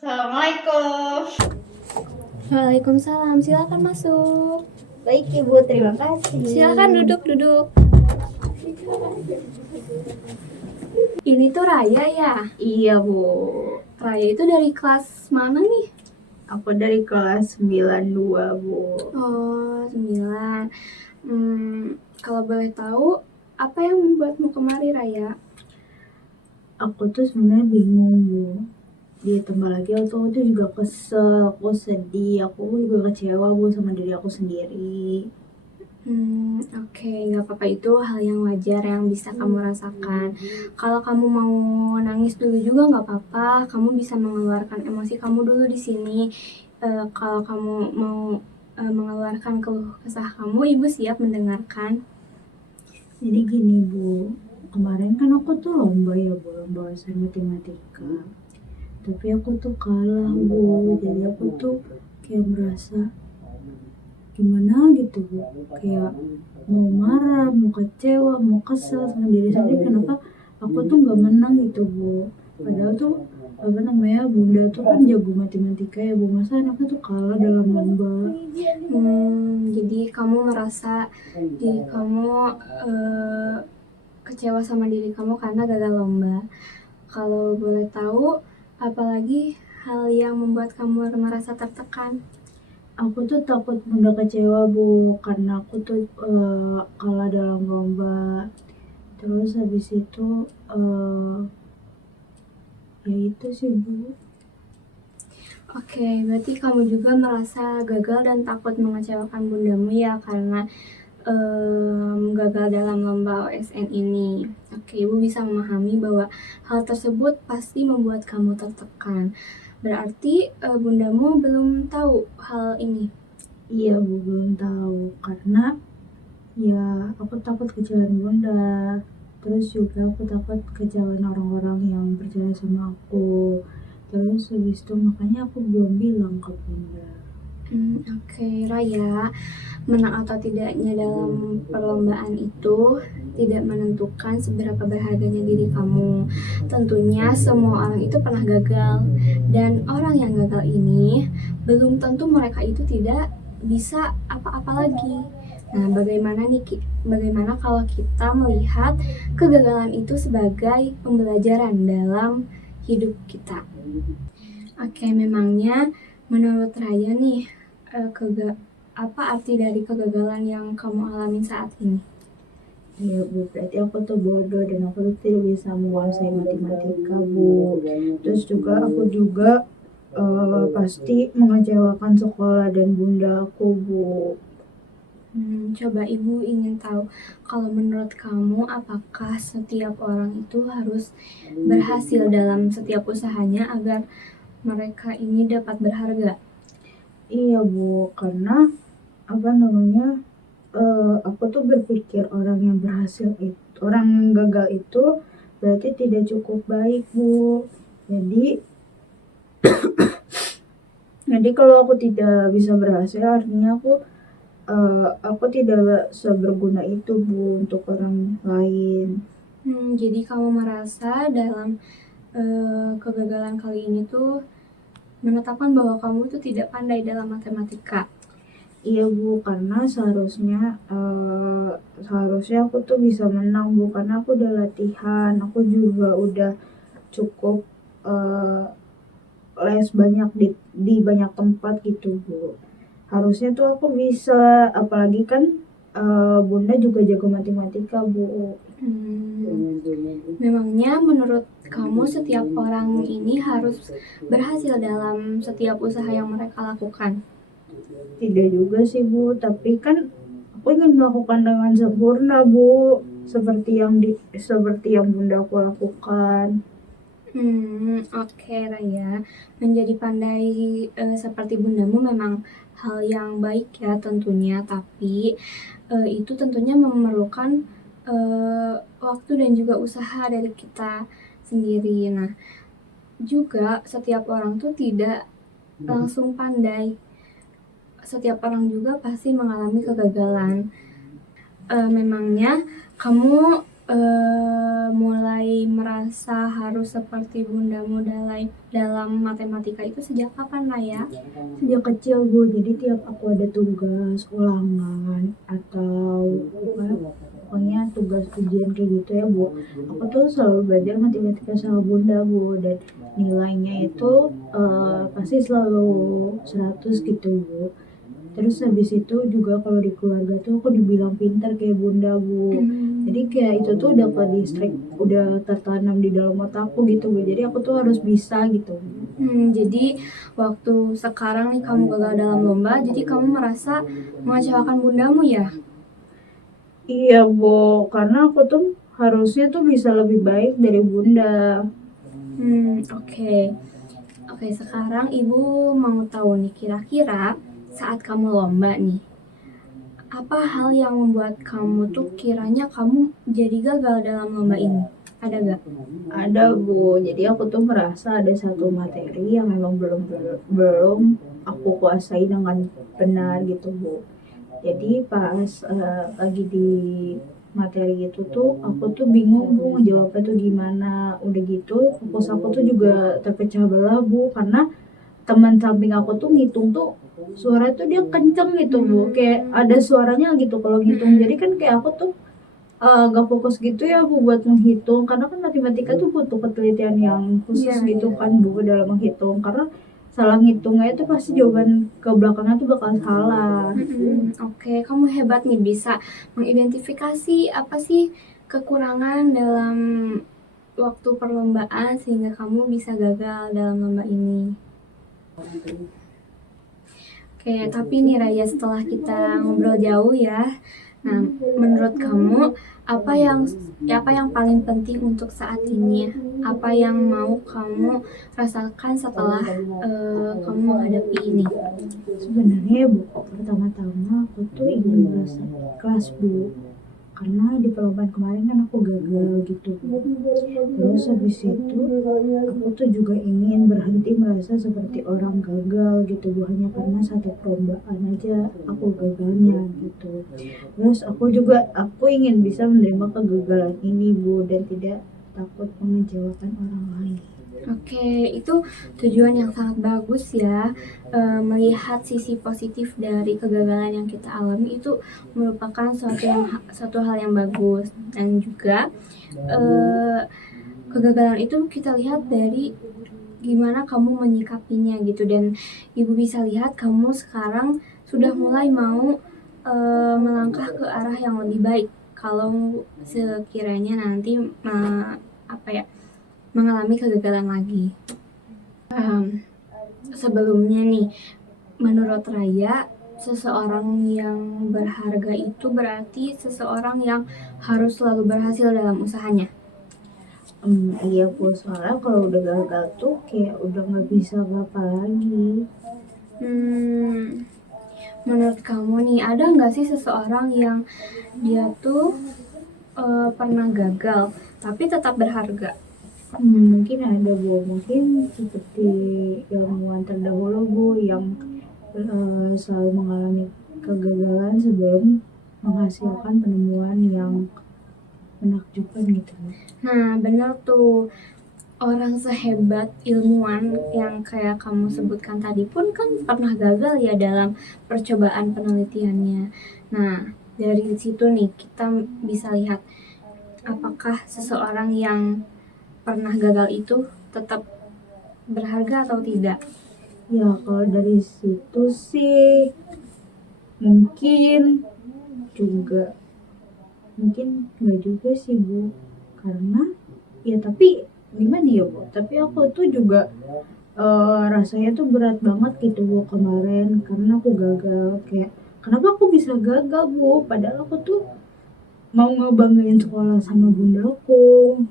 Assalamualaikum. Waalaikumsalam, silakan masuk. Baik Ibu, terima kasih. Silakan duduk. Ini tuh Raya ya? Iya Bu, Raya itu dari kelas mana nih? aku dari kelas 92 Bu. Oh, 9. Kalau boleh tahu, apa yang membuatmu kemari Raya? Aku tuh sebenarnya bingung Bu. Ditambah lagi aku tuh juga kesel, aku sedih, aku juga kecewa Bu sama diri aku sendiri. Oke, nggak apa-apa, itu hal yang wajar yang bisa kamu rasakan. Kalau kamu mau nangis dulu juga nggak apa-apa, kamu bisa mengeluarkan emosi kamu dulu di sini. Kalau kamu mau mengeluarkan keluh kesah kamu, ibu siap mendengarkan. Jadi gini Bu, kemarin kan aku tuh lomba ya Bu, lomba ujian matematika. Tapi aku tuh kalah Bu, jadi aku tuh kayak merasa gimana gitu Bu, kayak mau marah, mau kecewa, mau kesel sama diri sendiri kenapa aku tuh nggak menang gitu Bu. Padahal tuh bunda tuh kan jago matematika ya Bu, masa anaknya tuh kalah dalam lomba. Jadi kamu merasa diri kamu kecewa sama diri kamu karena gagal lomba. Kalau boleh tahu, apalagi hal yang membuat kamu merasa tertekan? Aku tuh takut bunda kecewa Bu, karena aku tuh kalah dalam lomba. Terus habis itu ya itu sih Bu. Oke, berarti kamu juga merasa gagal dan takut mengecewakan bundamu ya karena gagal dalam lomba OSN ini. Oke, Ibu bisa memahami bahwa hal tersebut pasti membuat kamu tertekan. Berarti bundamu belum tahu hal ini. Iya Bu, belum tahu karena ya aku takut kecewain bunda. Terus juga aku takut kecewain orang-orang yang percaya sama aku. Terus habis itu makanya aku belum bilang ke bunda. Oke, Raya, menang atau tidaknya dalam perlombaan itu tidak menentukan seberapa berharganya diri kamu. Tentunya semua orang itu pernah gagal, dan orang yang gagal ini belum tentu mereka itu tidak bisa apa-apa lagi. Nah, bagaimana kalau kita melihat kegagalan itu sebagai pembelajaran dalam hidup kita? Oke, memangnya menurut Raya nih, apa arti dari kegagalan yang kamu alami saat ini? Iya Bu, berarti aku tuh bodoh dan aku tuh tidak bisa menguasai matematika Bu. Terus juga aku juga pasti mengecewakan sekolah dan bunda aku Bu. Coba Ibu ingin tahu, kalau menurut kamu apakah setiap orang itu harus berhasil dalam setiap usahanya agar mereka ini dapat berharga? Iya Bu, karena aku tuh berpikir orang yang gagal itu berarti tidak cukup baik Bu. Jadi kalau aku tidak bisa berhasil artinya aku tidak seberguna itu Bu untuk orang lain. Jadi kamu merasa dalam kegagalan kali ini tuh menetapkan bahwa kamu tuh tidak pandai dalam matematika. Iya Bu, karena seharusnya aku tuh bisa menang Bu, karena aku udah latihan, aku juga udah cukup les banyak di banyak tempat gitu Bu. Harusnya tuh aku bisa, apalagi kan bunda juga jago matematika Bu. Memangnya menurut kamu setiap orang ini harus berhasil dalam setiap usaha yang mereka lakukan? Tidak juga sih Bu, tapi kan aku ingin melakukan dengan sempurna Bu, seperti yang bunda aku lakukan. Oke Raya, menjadi pandai seperti bundamu memang hal yang baik ya tentunya, tapi itu tentunya memerlukan waktu dan juga usaha dari kita sendiri. Nah, juga setiap orang tuh tidak langsung pandai. Setiap orang juga pasti mengalami kegagalan. Memangnya kamu mulai merasa harus seperti bundamu dalam matematika itu sejak kapan, Raya? Sejak kecil Bu, jadi tiap aku ada tugas ulangan atau pokoknya tugas ujian kayak gitu ya Bu, aku tuh selalu belajar matematika sama Bunda Bu, dan nilainya itu pasti selalu 100 gitu Bu. Terus habis itu juga kalau di keluarga tuh aku dibilang pintar kayak Bunda Bu. Jadi kayak itu tuh udah ke distrik, udah tertanam di dalam otakku gitu Bu. Jadi aku tuh harus bisa gitu. Jadi waktu sekarang nih kamu gagal dalam lomba, jadi kamu merasa mengecewakan bundamu ya? Iya Bu, karena aku tuh harusnya tuh bisa lebih baik dari Bunda. Oke. Oke, sekarang ibu mau tahu nih, kira-kira saat kamu lomba nih, apa hal yang membuat kamu tuh kiranya kamu jadi gagal dalam lomba ini? Ada gak? Ada Bu, jadi aku tuh merasa ada satu materi yang memang belum aku kuasai dengan benar gitu Bu. Jadi pas lagi di materi itu tuh aku tuh bingung Bu ngejawabnya tuh gimana. Udah gitu fokus aku tuh juga terpecah belah Bu, karena teman samping aku tuh ngitung tuh suara tuh dia kenceng gitu Bu, kayak ada suaranya gitu kalau ngitung. Jadi kan kayak aku tuh gak fokus gitu ya Bu buat menghitung, karena kan matematika tuh butuh ketelitian yang khusus Iya, gitu iya. kan Bu dalam menghitung, karena salah ngitungnya itu pasti jawaban ke belakangnya tuh bakal salah. Oke, kamu hebat nih bisa mengidentifikasi apa sih kekurangan dalam waktu perlombaan sehingga kamu bisa gagal dalam lomba ini. Oke, tapi nih Raya, setelah kita ngobrol jauh ya, nah menurut kamu apa yang paling penting untuk saat ini? Apa yang mau kamu rasakan setelah kamu menghadapi ini? Sebenarnya Bu, pertama-tama aku tuh ingin merasa ikhlas Bu, karena di perlombaan kemarin kan aku gagal gitu Bu. Terus habis itu aku tuh juga ingin berhenti merasa seperti orang gagal gitu Bu, hanya karena satu perlombaan aja aku gagalnya gitu. Terus aku ingin bisa menerima kegagalan ini Bu, dan tidak takut mengecewakan orang lain. Oke, itu tujuan yang sangat bagus ya. Melihat sisi positif dari kegagalan yang kita alami itu merupakan suatu hal yang bagus, dan juga kegagalan itu kita lihat dari gimana kamu menyikapinya gitu, dan ibu bisa lihat kamu sekarang sudah mulai mau melangkah ke arah yang lebih baik kalau sekiranya nanti mengalami kegagalan lagi. Sebelumnya nih, menurut Raya, seseorang yang berharga itu berarti seseorang yang harus selalu berhasil dalam usahanya. Iya Bu, soalnya kalau udah gagal tuh kayak udah nggak bisa apa-apa lagi. Menurut kamu nih, ada nggak sih seseorang yang dia tuh pernah gagal tapi tetap berharga? Mungkin ada Bu, mungkin seperti ilmuwan terdahulu Bu yang selalu mengalami kegagalan sebelum menghasilkan penemuan yang menakjubkan gitu Bu. Nah, benar tuh. Orang sehebat ilmuwan yang kayak kamu sebutkan tadi pun kan pernah gagal ya dalam percobaan penelitiannya. Nah, dari situ nih kita bisa lihat apakah seseorang yang pernah gagal itu tetap berharga atau tidak. Ya kalau dari situ sih mungkin nggak juga sih Bu, karena ya tapi gimana ya Bu, tapi aku tuh juga rasanya tuh berat banget gitu Bu kemarin, karena aku gagal. Kayak kenapa aku bisa gagal Bu, padahal aku tuh mau ngebanggain sekolah sama bundaku.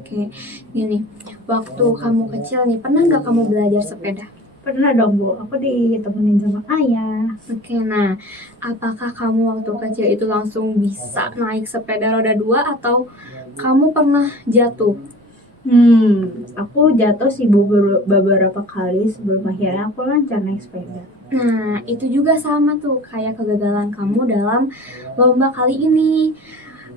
Oke. Gini, waktu kamu kecil nih, pernah nggak kamu belajar sepeda? Pernah dong Bu, aku ditemenin sama ayah. Oke, nah apakah kamu waktu kecil itu langsung bisa naik sepeda roda 2 atau kamu pernah jatuh? Aku jatuh sih Bu beberapa kali sebelum akhirnya aku lancar naik sepeda. Nah, itu juga sama tuh kayak kegagalan kamu dalam lomba kali ini.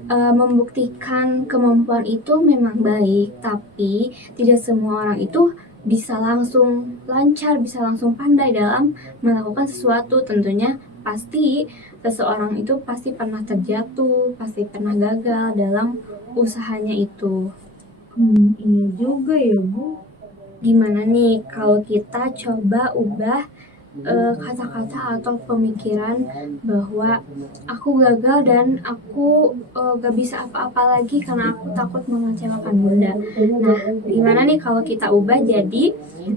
membuktikan kemampuan itu memang baik, tapi tidak semua orang itu bisa langsung lancar, bisa langsung pandai dalam melakukan sesuatu. Tentunya pasti seseorang itu pasti pernah terjatuh, pasti pernah gagal dalam usahanya itu. Iya juga ya Bu. Gimana nih kalau kita coba ubah kata-kata atau pemikiran bahwa aku gagal dan aku gak bisa apa-apa lagi karena aku takut mengecewakan bunda. Nah, gimana nih kalau kita ubah jadi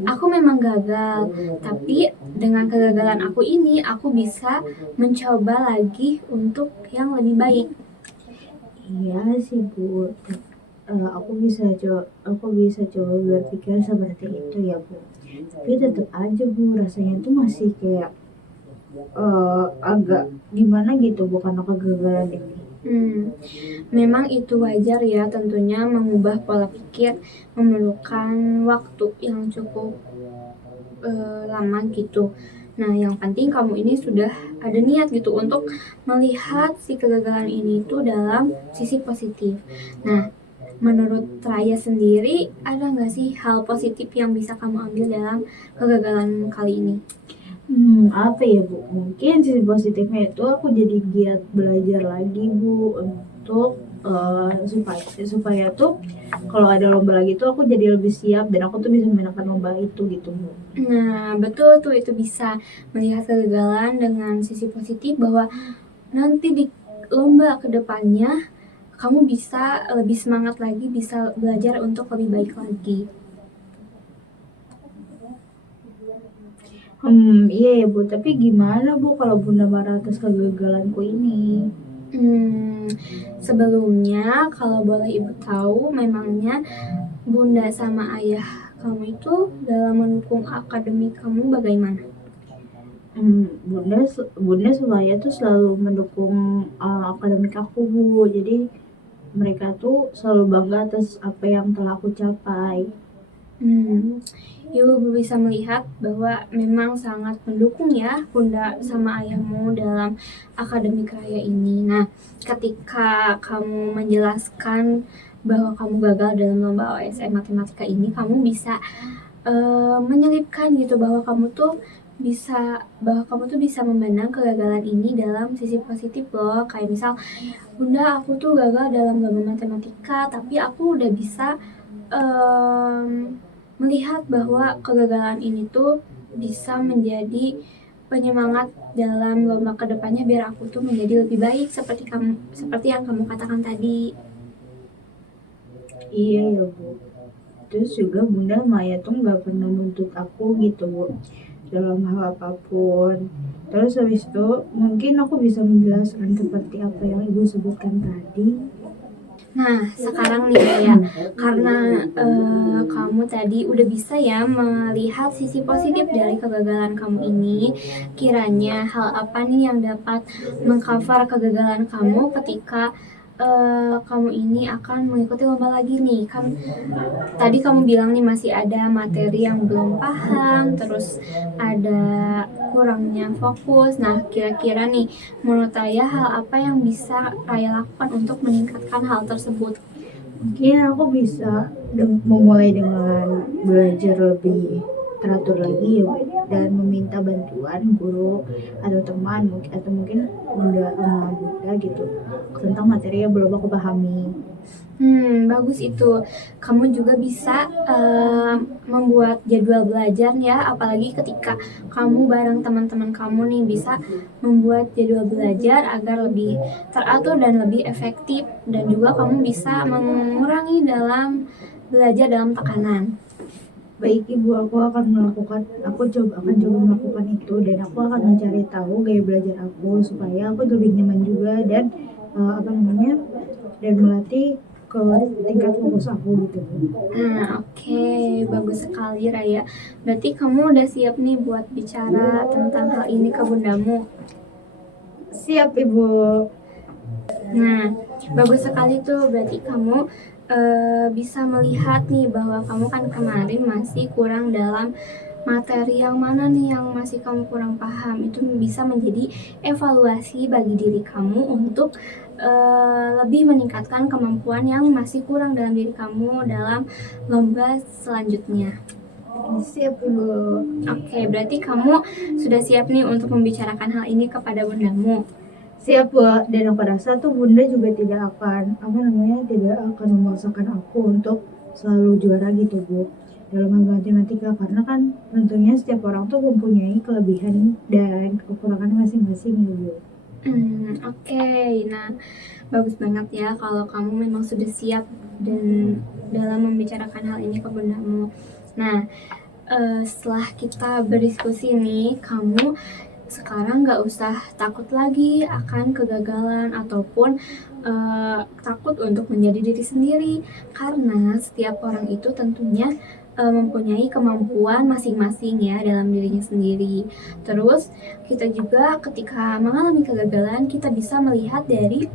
aku memang gagal, tapi dengan kegagalan aku ini aku bisa mencoba lagi untuk yang lebih baik. Iya sih Bu. Aku bisa coba berpikir seperti itu ya Bu. Tapi tetap aja Bu, rasanya tuh masih kayak agak gimana gitu Bu karena kegagalan ini. Memang itu wajar ya, tentunya mengubah pola pikir memerlukan waktu yang cukup lama gitu. Nah, yang penting kamu ini sudah ada niat gitu untuk melihat si kegagalan ini tuh dalam sisi positif. Nah, menurut Raya sendiri, ada nggak sih hal positif yang bisa kamu ambil dalam kegagalan kali ini? Apa ya Bu? Mungkin sisi positifnya itu aku jadi giat belajar lagi Bu untuk supaya tuh kalau ada lomba lagi tuh aku jadi lebih siap dan aku tuh bisa memenangkan lomba itu gitu Bu. Nah, betul tuh, itu bisa melihat kegagalan dengan sisi positif bahwa nanti di lomba kedepannya kamu bisa lebih semangat lagi, bisa belajar untuk lebih baik lagi. Iya ya Bu, tapi gimana Bu kalau Bunda marah atas kegagalanku ini? Sebelumnya kalau boleh ibu tahu, memangnya bunda sama ayah kamu itu dalam mendukung akademik kamu bagaimana? Bunda sama ayah tuh selalu mendukung akademik aku Bu, jadi mereka tuh selalu bangga atas apa yang telah aku capai. Ibu bisa melihat bahwa memang sangat mendukung ya bunda sama ayahmu dalam akademik Raya ini. Nah, ketika kamu menjelaskan bahwa kamu gagal dalam lomba OSN matematika ini, kamu bisa menyelipkan gitu bahwa kamu tuh bisa memandang kegagalan ini dalam sisi positif loh. Kayak misal, bunda aku tuh gagal dalam lomba matematika, tapi aku udah bisa melihat bahwa kegagalan ini tuh bisa menjadi penyemangat dalam lomba kedepannya biar aku tuh menjadi lebih baik seperti yang kamu katakan tadi. Iya ya Bu. Terus juga Bunda sama ayah tuh nggak pernah nuntut aku gitu Bu dalam hal apapun. Terus habis itu mungkin aku bisa menjelaskan seperti apa yang Ibu sebutkan tadi. Nah, sekarang nih ya, karena kamu tadi udah bisa ya melihat sisi positif dari kegagalan kamu ini, kiranya hal apa nih yang dapat mengcover kegagalan kamu ketika kamu ini akan mengikuti lomba lagi nih? Kan tadi kamu bilang nih masih ada materi yang belum paham, terus ada kurangnya fokus. Nah, kira-kira nih menurut Raya hal apa yang bisa Raya lakukan untuk meningkatkan hal tersebut? Mungkin aku bisa memulai dengan belajar lebih teratur lagi ya Bu, dan meminta bantuan guru atau teman atau mungkin Bunda gitu tentang materi yang belum aku pahami. Bagus itu. Kamu juga bisa membuat jadwal belajar ya, apalagi ketika kamu bareng teman-teman kamu nih bisa membuat jadwal belajar agar lebih teratur dan lebih efektif, dan juga kamu bisa mengurangi dalam belajar dalam tekanan. Baik Ibu, aku akan coba melakukan itu dan aku akan mencari tahu gaya belajar aku supaya aku lebih nyaman juga dan dan melatih ke tingkat fokus aku gitu. Oke, bagus sekali Raya. Berarti kamu udah siap nih buat bicara tentang hal ini ke bundamu. Siap Ibu. Nah, bagus sekali tuh, berarti kamu bisa melihat nih bahwa kamu kan kemarin masih kurang dalam materi yang mana nih yang masih kamu kurang paham. Itu bisa menjadi evaluasi bagi diri kamu untuk lebih meningkatkan kemampuan yang masih kurang dalam diri kamu dalam lomba selanjutnya. Siap Bu. Oke, berarti kamu sudah siap nih untuk membicarakan hal ini kepada bundamu. Siap Bu, dan aku rasa tuh Bunda juga tidak akan tidak akan memaksakan aku untuk selalu juara gitu Bu dalam hal matematika, karena kan tentunya setiap orang tuh mempunyai kelebihan dan kekurangan masing-masing ya Bu. Oke. Nah, bagus banget ya kalau kamu memang sudah siap dan dalam membicarakan hal ini ke bundamu. Nah, setelah kita berdiskusi nih, kamu sekarang nggak usah takut lagi akan kegagalan ataupun takut untuk menjadi diri sendiri, karena setiap orang itu tentunya mempunyai kemampuan masing-masing ya dalam dirinya sendiri. Terus kita juga ketika mengalami kegagalan, kita bisa melihat dari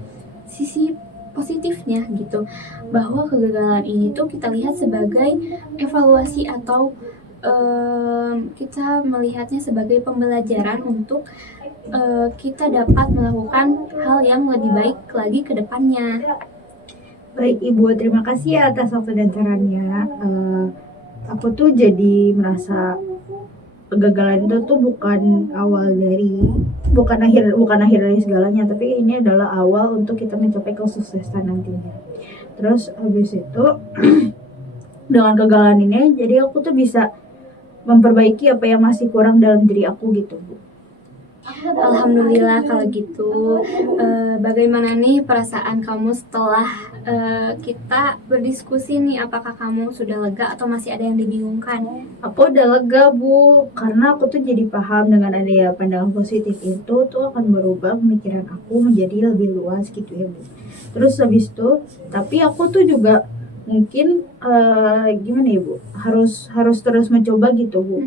sisi positifnya gitu, bahwa kegagalan ini tuh kita lihat sebagai evaluasi atau kita melihatnya sebagai pembelajaran untuk kita dapat melakukan hal yang lebih baik lagi ke depannya. Baik Ibu, terima kasih ya atas waktu dan sarannya. Aku tuh jadi merasa kegagalan itu tuh bukan akhir dari segalanya, tapi ini adalah awal untuk kita mencapai kesuksesan nantinya. Terus habis itu dengan kegagalan ini jadi aku tuh bisa memperbaiki apa yang masih kurang dalam diri aku gitu Bu. Alhamdulillah kalau gitu. Bagaimana nih perasaan kamu setelah kita berdiskusi nih? Apakah kamu sudah lega atau masih ada yang dibingungkan? Aku udah lega Bu, karena aku tuh jadi paham dengan adanya pandangan positif itu tuh akan merubah pemikiran aku menjadi lebih luas gitu ya Bu. Terus habis itu, tapi aku tuh juga mungkin gimana ya Bu, harus terus mencoba gitu Bu,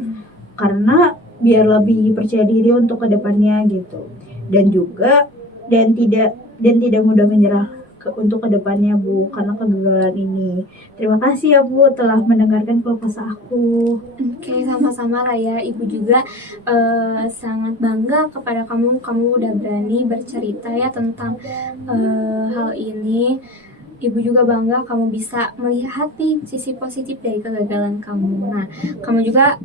karena biar lebih percaya diri untuk kedepannya gitu, dan tidak mudah menyerah untuk kedepannya Bu, karena kegagalan ini. Terima kasih ya Bu telah mendengarkan keluh kesah aku. Oke, sama-sama Raya. Ibu juga sangat bangga kepada kamu. Kamu udah berani bercerita ya tentang hal ini. Ibu juga bangga kamu bisa melihat nih sisi positif dari kegagalan kamu. Nah, kamu juga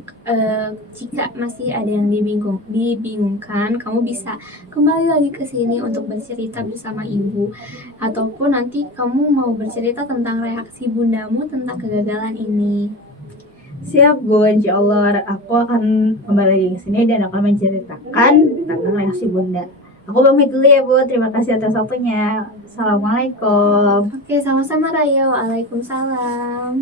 jika masih ada yang dibingungkan, kamu bisa kembali lagi ke sini untuk bercerita bersama ibu. Ataupun nanti kamu mau bercerita tentang reaksi bundamu tentang kegagalan ini. Siap Bu, insya Allah aku akan kembali lagi ke sini dan akan menceritakan tentang reaksi Bunda. Aku pamit dulu ya Bu, terima kasih atas waktunya. Assalamualaikum. Oke, sama-sama Raya. Waalaikumsalam.